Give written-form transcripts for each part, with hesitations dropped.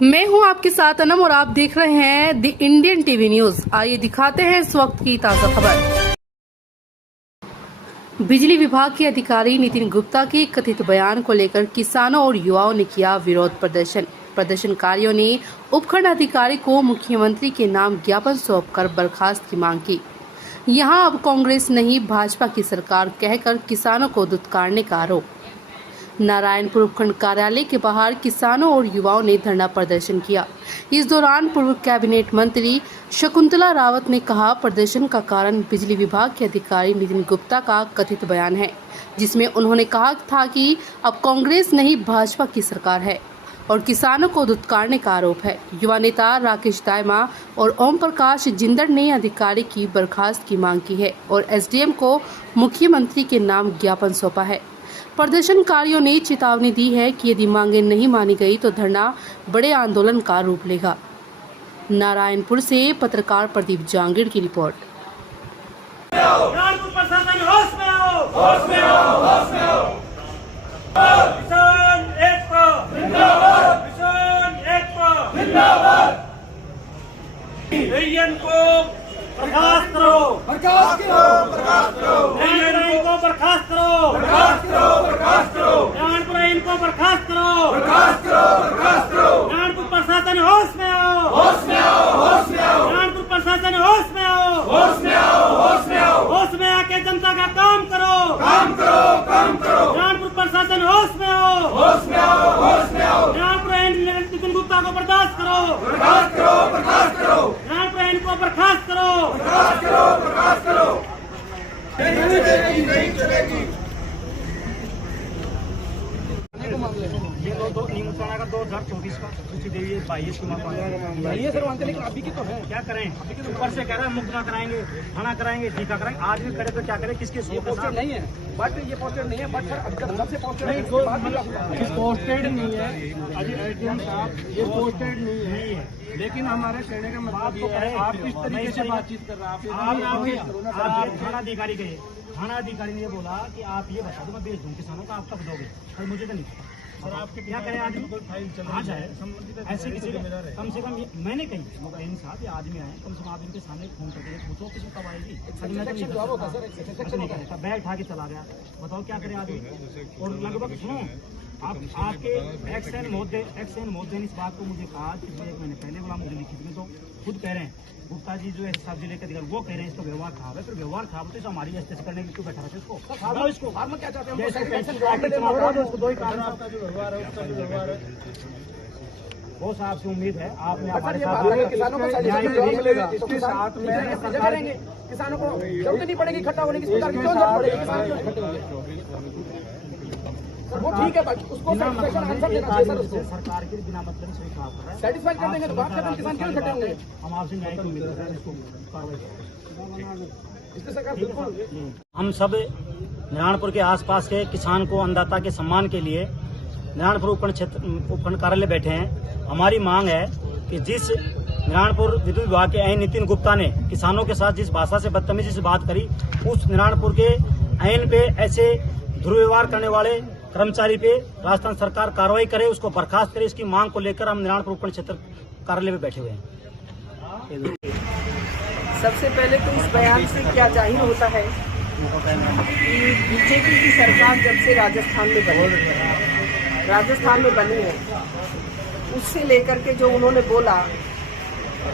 मैं हूं आपके साथ अनम और आप देख रहे हैं द इंडियन टीवी न्यूज। आइए दिखाते हैं इस वक्त की ताजा खबर। बिजली विभाग के अधिकारी नितिन गुप्ता के कथित बयान को लेकर किसानों और युवाओं ने किया विरोध प्रदर्शन। प्रदर्शनकारियों ने उपखंड अधिकारी को मुख्यमंत्री के नाम ज्ञापन सौंपकर बर्खास्त की मांग की। यहां अब कांग्रेस नहीं भाजपा की सरकार कहकर किसानों को दुत्कारने का आरोप। नारायणपुर उपखंड कार्यालय के बाहर किसानों और युवाओं ने धरना प्रदर्शन किया। इस दौरान पूर्व कैबिनेट मंत्री शकुंतला रावत ने कहा, प्रदर्शन का कारण बिजली विभाग के अधिकारी नितिन गुप्ता का कथित बयान है, जिसमें उन्होंने कहा था कि अब कांग्रेस नहीं भाजपा की सरकार है और किसानों को दुत्कारने का आरोप है। युवा नेता राकेश दायमा और ओम प्रकाश जिंदड़ ने अधिकारी की बर्खास्त की मांग की है और एसडीएम को मुख्यमंत्री के नाम ज्ञापन सौंपा है। प्रदर्शनकारियों ने चेतावनी दी है कि यदि मांगे नहीं मानी गई तो धरना बड़े आंदोलन का रूप लेगा। नारायणपुर से पत्रकार प्रदीप जांगीड़ की रिपोर्ट। प्रशासन होश में आओ, होश में आओ, होश में आओ। किसान एकता जिंदाबाद, किसान एकता जिंदाबाद। यूनियन को बर्खास्त करो, बर्खास्त करो, बर्खास्त करो। यूनियन को बर्खास्त करो, बर्खास्त करो, बर्खास्त करो। नारायणपुर इनको बर्खास्त करो, बर्खास्त करो, बर्खास्त करो। नारायणपुर प्रशासन होश में आओ, होश में आओ, होश में आओ। नारायणपुर प्रशासन होश में आओ, होश में आओ, होश में आओ। होश में आके जनता का काम करो, काम करो, काम करो। नारायणपुर प्रशासन होश में आओ, होश में आओ, होश में आओ। नारायणपुर नितिन गुप्ता को बर्दाश्त करो, बर्खास्त करो, बर्खास्त करो। नारायणपुर इनको बर्खास्त करो, बर्खास्त करो, बर्खास्त करो। नहीं चलेगी, नहीं चलेगी। ये दो निमुसाना का 2024 का सूची देवी 22 को मांगा सर मानते, लेकिन अभी की तो है। क्या करें, ऊपर से कह रहा है मुक्त ना कराएंगे, थाना कराएंगे, टीका कराएंगे। आज भी करे तो क्या करें, किसके ये पोस्टेड नहीं है, बट ये पोस्टेड नहीं है, बट सर अभी तक सबसे पोस्टेड नहीं, पोस्टेड नहीं है। अजी एडीएम साहब, ये पोस्टेड नहीं है, लेकिन हमारे कहने का मतलब ये है, आप किस तरीके से बातचीत कर रहे हैं। आप थाना अधिकारी गए, थाना अधिकारी ने ये बोला कि आप ये बता दो, मैं भेज दूँ किसानों को, आप कब दोगे। सर मुझे तो नहीं पता सर, आपके क्या करें। आदमी आ जाए ऐसे किसी कम से कम मैंने कही मुकैन साहब, ये आदमी आए, कम से कम आप इनके सामने फोन करके पूछो किसी कब आएगी। बैग उठा के चला गया, बताओ क्या करें आदमी। और लगभग सुनो, आप आपके एक्सएन महोदय ने इस बात को मुझे कहा कि 1 महीने पहले बोला, मुझे लिखित में तो खुद कह रहे हैं गुप्ता जी जो है सब जिले के अधिकारी वो कह रहे हैं इसका व्यवहार खराब है। फिर व्यवहार खराब होते तो हमारी एसटेस करने के क्यों बैठा रहे इसको। फार्मर क्या चाहते हैं, उसको दो ही कारण आपका जो व्यवहार है, उसका जो व्यवहार है वो साहब से उम्मीद है आपने हमारे साथ किसानों को मिलेगा, इसके साथ में करेंगे। किसानों को जरूरत नहीं पड़ेगी इकट्ठा होने की, सरकार की क्यों जरूरत पड़ेगी। वो ठीक है, उसको आंसर देना चाहिए सर। उसको सरकार के बिना मतलब से काम कर रहा है, सेटिस्फाई कर देंगे तो बात खत्म। किसान क्यों इकट्ठे होंगे, हम आपसे न्याय की उम्मीद कर रहे हैं, इसको कार्रवाई इसकी सरकार बिल्कुल। हम सब नारायणपुर के आसपास के किसान को अन्नदाता के सम्मान के लिए नारायणपुर उपखंड कार्यालय बैठे हैं। हमारी मांग है कि जिस नारायणपुर विद्युत विभाग के नितिन गुप्ता ने किसानों के साथ जिस भाषा से बदतमीजी से बात करी, उस नारायणपुर के आईन पे ऐसे दुर्व्यवहार करने वाले कर्मचारी पे राजस्थान सरकार कार्रवाई करे, उसको बर्खास्त करे। इसकी मांग को लेकर हम नारायणपुर उपखंड क्षेत्र कार्यालय में बैठे हुए हैं। सबसे पहले तो इस बयान से क्या जाहिर होता है कि बीजेपी की सरकार जब से राजस्थान में बनी है, उससे लेकर के जो उन्होंने बोला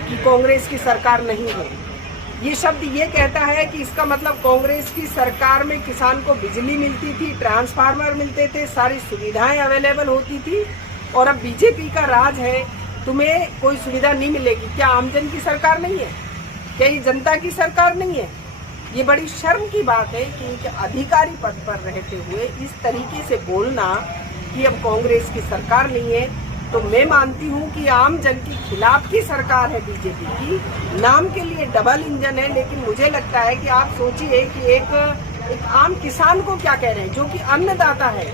कि कांग्रेस की सरकार नहीं है, ये शब्द ये कहता है कि इसका मतलब कांग्रेस की सरकार में किसान को बिजली मिलती थी, ट्रांसफार्मर मिलते थे, सारी सुविधाएं अवेलेबल होती थी, और अब बीजेपी का राज है, तुम्हें कोई सुविधा नहीं मिलेगी। क्या आमजन की सरकार नहीं है, क्या ये जनता की सरकार नहीं है। ये बड़ी शर्म की बात है कि एक अधिकारी पद पर रहते हुए इस तरीके से बोलना कि अब कांग्रेस की सरकार नहीं है। तो मैं मानती हूँ कि आम जन के खिलाफ की सरकार है बीजेपी की, नाम के लिए डबल इंजन है। लेकिन मुझे लगता है कि आप सोचिए कि एक आम किसान को क्या कह रहे हैं, जो कि अन्नदाता है,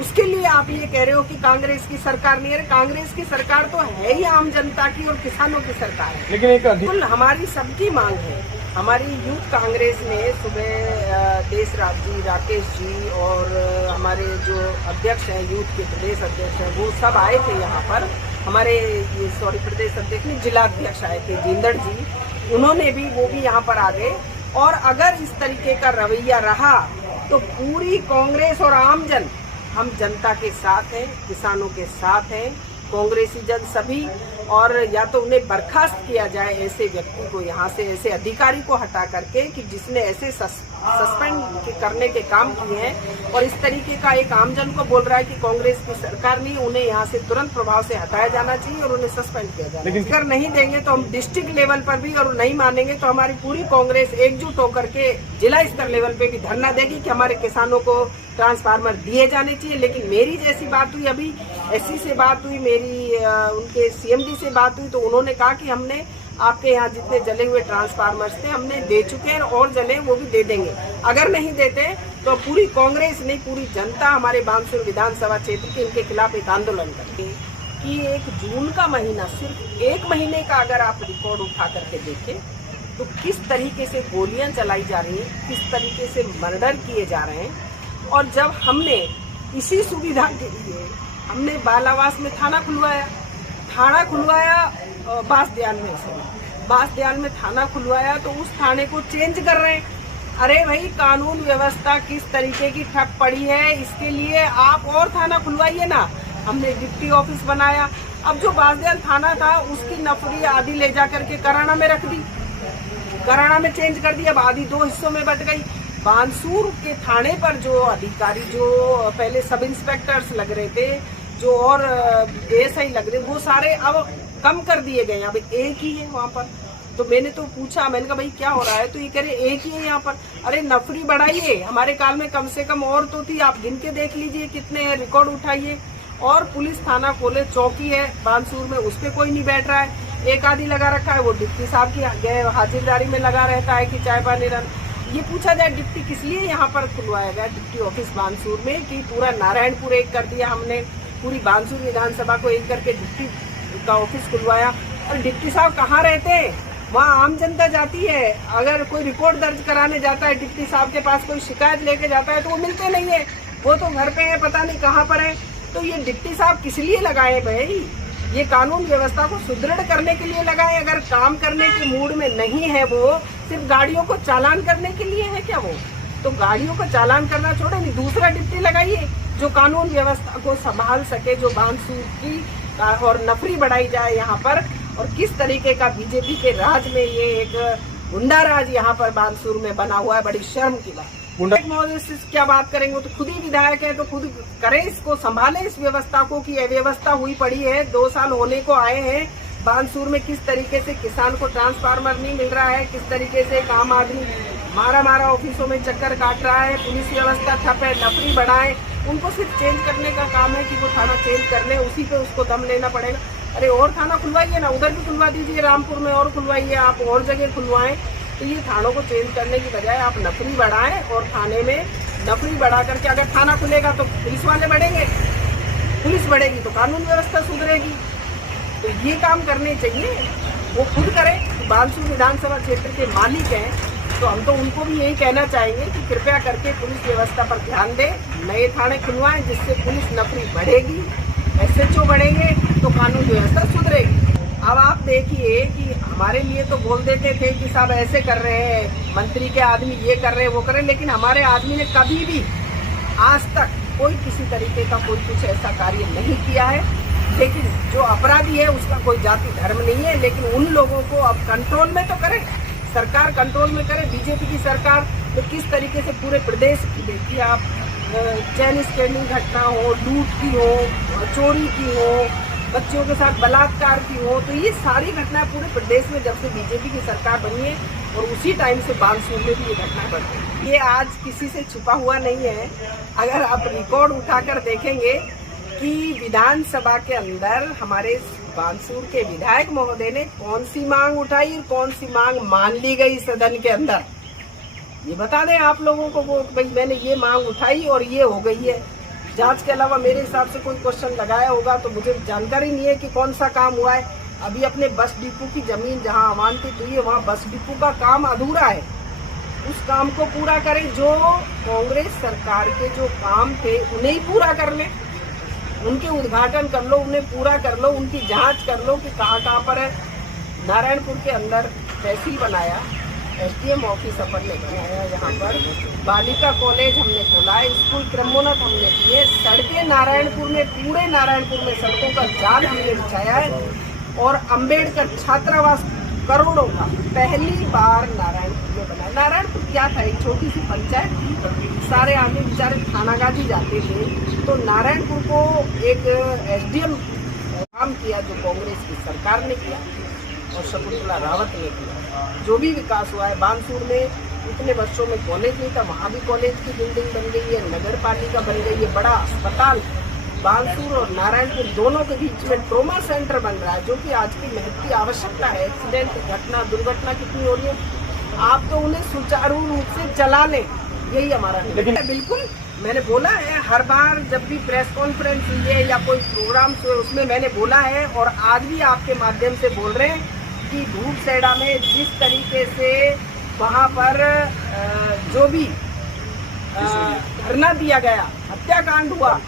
उसके लिए आप ये कह रहे हो कि कांग्रेस की सरकार नहीं है। कांग्रेस की सरकार तो है ही आम जनता की और किसानों की सरकार है। लेकिन हमारी सबकी मांग है, हमारी यूथ कांग्रेस ने सुबह देशराज जी, राकेश जी और हमारे जो अध्यक्ष हैं यूथ के प्रदेश अध्यक्ष हैं, वो सब आए थे यहाँ पर हमारे ये सॉरी प्रदेश अध्यक्ष नहीं, जिला अध्यक्ष आए थे जिंदड़ जी, उन्होंने भी वो भी यहाँ पर आ गए। और अगर इस तरीके का रवैया रहा तो पूरी कांग्रेस और आमजन, हम जनता के साथ हैं, किसानों के साथ हैं, कांग्रेसी जन सभी, और या तो उन्हें बर्खास्त किया जाए ऐसे व्यक्ति को यहाँ से, ऐसे अधिकारी को हटा करके कि जिसने ऐसे सस्पेंड करने के काम किए हैं और इस तरीके का एक आमजन को बोल रहा है कि कांग्रेस की सरकार नहीं, उन्हें यहाँ से तुरंत प्रभाव से हटाया जाना चाहिए और उन्हें सस्पेंड किया जाना चाहिए। अगर नहीं देंगे तो हम डिस्ट्रिक्ट लेवल पर भी, और नहीं मानेंगे तो हमारी पूरी कांग्रेस एकजुट होकर के जिला स्तर लेवल पे भी धरना देगी कि हमारे किसानों को ट्रांसफार्मर दिए जाने चाहिए। लेकिन मेरी जैसी बात हुई, अभी एससी से बात हुई, मेरी उनके सीएमडी से बात हुई, तो उन्होंने कहा कि हमने आपके यहाँ जितने जले हुए ट्रांसफार्मर्स थे हमने दे चुके हैं और जले वो भी दे देंगे। अगर नहीं देते तो पूरी कांग्रेस नहीं, पूरी जनता हमारे बानसूर विधानसभा क्षेत्र के इनके खिलाफ एक आंदोलन करेगी। कि 1 जून का महीना, सिर्फ 1 महीने का अगर आप रिकॉर्ड उठा करके देखें तो किस तरीके से गोलियां चलाई जा रही हैं, किस तरीके से मर्डर किए जा रहे हैं। और जब हमने इसी सुविधा के लिए हमने बालावास में थाना खुलवाया बांसदयाल में थाना खुलवाया, तो उस थाने को चेंज कर रहे हैं। अरे भाई, कानून व्यवस्था किस तरीके की ठप पड़ी है, इसके लिए आप और थाना खुलवाइए ना। हमने डिप्टी ऑफिस बनाया, अब जो बांसदयाल थाना था उसकी नफरी आधी ले जा करके कराना में रख दी, कराना में चेंज कर दी, अब आधी 2 हिस्सों में बट गई। बानसूर के थाने पर जो अधिकारी, जो पहले सब इंस्पेक्टर्स लग रहे थे, जो और एएसआई लग रहे, वो सारे अब कम कर दिए गए, अब एक ही है वहाँ पर। तो मैंने तो पूछा, मैंने कहा भाई क्या हो रहा है, तो ये कह रहे एक ही है यहाँ पर। अरे नफरी बढ़ाइए, हमारे काल में कम से कम और तो थी, आप गिन के देख लीजिए कितने हैं, रिकॉर्ड उठाइए। और पुलिस थाना खोले, चौकी है बानसूर में, उस पर कोई नहीं बैठ रहा है, एक आधी लगा रखा है, वो डिप्टी साहब की हाजिरदारी में लगा रहता है कि चाय पानी रन। ये पूछा जाए डिप्टी किस लिए यहाँ पर खुलवाया गया डिप्टी ऑफिस बानसूर में, कि पूरा नारायणपुर एक कर दिया हमने, पूरी बानसूर विधानसभा को एक करके डिप्टी का ऑफिस खुलवाया। और डिप्टी साहब कहाँ रहते हैं, वहाँ आम जनता जाती है, अगर कोई रिपोर्ट दर्ज कराने जाता है डिप्टी साहब के पास, कोई शिकायत लेके जाता है तो वो मिलते नहीं है, वो तो घर पे है, पता नहीं कहाँ पर है। तो ये डिप्टी साहब किस लिए लगाए भाई, ये कानून व्यवस्था को सुदृढ़ करने के लिए लगाए। अगर काम करने के मूड में नहीं है, वो सिर्फ गाड़ियों को चालान करने के लिए है क्या? वो तो गाड़ियों को चालान करना छोड़े, नहीं दूसरा डिप्टी लगाइए जो कानून व्यवस्था को संभाल सके, जो बानसूर की और नफरी बढ़ाई जाए यहाँ पर। और किस तरीके का बीजेपी के राज में ये एक गुंडा राज यहाँ पर बानसूर में बना हुआ है, बड़ी शर्म की बात। महोदय से क्या बात करेंगे, वो तो खुद ही विधायक है, तो खुद करें, इसको संभाले इस व्यवस्था को कि अव्यवस्था हुई पड़ी है। 2 साल होने को आए हैं, बानसूर में किस तरीके से किसान को ट्रांसफार्मर नहीं मिल रहा है, किस तरीके से एक आम आदमी मारा ऑफिसों में चक्कर काट रहा है, पुलिस व्यवस्था ठप है, नफरी बढ़ाए। उनको सिर्फ चेंज करने का काम है कि वो थाना चेंज कर ले, उसी पे उसको दम लेना पड़ेगा। अरे और थाना खुलवाइए ना, उधर भी खुलवा दीजिए, रामपुर में और खुलवाइए, आप और जगह खुलवाएं। तो ये थानों को चेंज करने की बजाय आप नफरी बढ़ाएं, और थाने में नफरी बढ़ा करके अगर थाना खुलेगा तो पुलिस वाले बढ़ेंगे, पुलिस बढ़ेगी तो कानून व्यवस्था सुधरेगी। तो ये काम करने चाहिए, वो खुद करें। बानसूर विधानसभा क्षेत्र के मालिक हैं, तो हम तो उनको भी यही कहना चाहेंगे कि कृपया करके पुलिस व्यवस्था पर ध्यान दें, नए थाने खुलवाएं, जिससे पुलिस नफरी बढ़ेगी, SHO बढ़ेंगे तो कानून व्यवस्था सुधरेगी। अब आप देखिए कि हमारे लिए तो बोल देते थे कि साहब ऐसे कर रहे हैं, मंत्री के आदमी ये कर रहे हैं, वो कर रहे हैं, लेकिन हमारे आदमी ने कभी भी आज तक कोई किसी तरीके का कोई कुछ ऐसा कार्य नहीं किया है। लेकिन जो अपराधी है उसका कोई जाति धर्म नहीं है, लेकिन उन लोगों को अब कंट्रोल में तो करें, सरकार कंट्रोल में करे। बीजेपी की सरकार तो किस तरीके से पूरे प्रदेश की, देखिए आप, चैन स्टैंडिंग घटना हो, लूट की हो, चोरी की हो, बच्चों के साथ बलात्कार की हो, तो ये सारी घटनाएं पूरे प्रदेश में जब से बीजेपी की सरकार बनी है, और उसी टाइम से बानसूर में भी ये घटनाएं बढ़ती हैं। ये आज किसी से छुपा हुआ नहीं है। अगर आप रिकॉर्ड उठाकर देखेंगे कि विधानसभा के अंदर हमारे बानसूर के विधायक महोदय ने कौन सी मांग उठाई और कौन सी मांग मान ली गई सदन के अंदर, ये बता दें आप लोगों को। वो भाई मैंने ये मांग उठाई और ये हो गई है। जांच के अलावा मेरे हिसाब से कोई क्वेश्चन लगाया होगा तो मुझे जानकारी नहीं है कि कौन सा काम हुआ है। अभी अपने बस डिपो की जमीन जहां अमानतित हुई है, वहां बस डिपो का काम अधूरा है, उस काम को पूरा करें। जो कांग्रेस सरकार के जो काम थे उन्हें ही पूरा कर लें, उनके उद्घाटन कर लो, उन्हें पूरा कर लो, उनकी जांच कर लो कि कहाँ पर है। नारायणपुर के अंदर तहसील बनाया, एसडीएम ऑफिस अपन ने बनाया, यहाँ पर बालिका कॉलेज हमने खोला है, स्कूल क्रमोन्नत हमने किए, सड़कें नारायणपुर में, पूरे नारायणपुर में सड़कों का जाल हमने बिछाया है, और अंबेडकर छात्रावास करोड़ों का पहली बार नारायणपुर में बना। नारायणपुर क्या था, एक छोटी सी पंचायत थी, सारे आदमी बेचारे थानागाजी जाते थे, तो नारायणपुर को एक एसडीएम काम किया जो कांग्रेस की सरकार ने किया और शकुंतला रावत ने किया। जो भी विकास हुआ है, बानसूर में इतने वर्षों में कॉलेज नहीं था, वहाँ भी कॉलेज की बिल्डिंग बन गई है, नगर पालिका बन गई है, बड़ा अस्पताल बानसूर और नारायणपुर दोनों के बीच में ट्रोमा सेंटर बन रहा है, जो कि आज की महत्व की आवश्यकता है। एक्सीडेंट घटना दुर्घटना कितनी हो रही है, आप तो उन्हें सुचारू रूप से चला लें, यही हमारा लेकिन बिल्कुल मैंने बोला है हर बार जब भी प्रेस कॉन्फ्रेंस हुई है या कोई प्रोग्राम हुए उसमें मैंने बोला है, और आज भी आपके माध्यम से बोल रहे हैं कि धूपसेड़ा में जिस तरीके से वहाँ पर जो भी धरना दिया गया, हत्याकांड हुआ,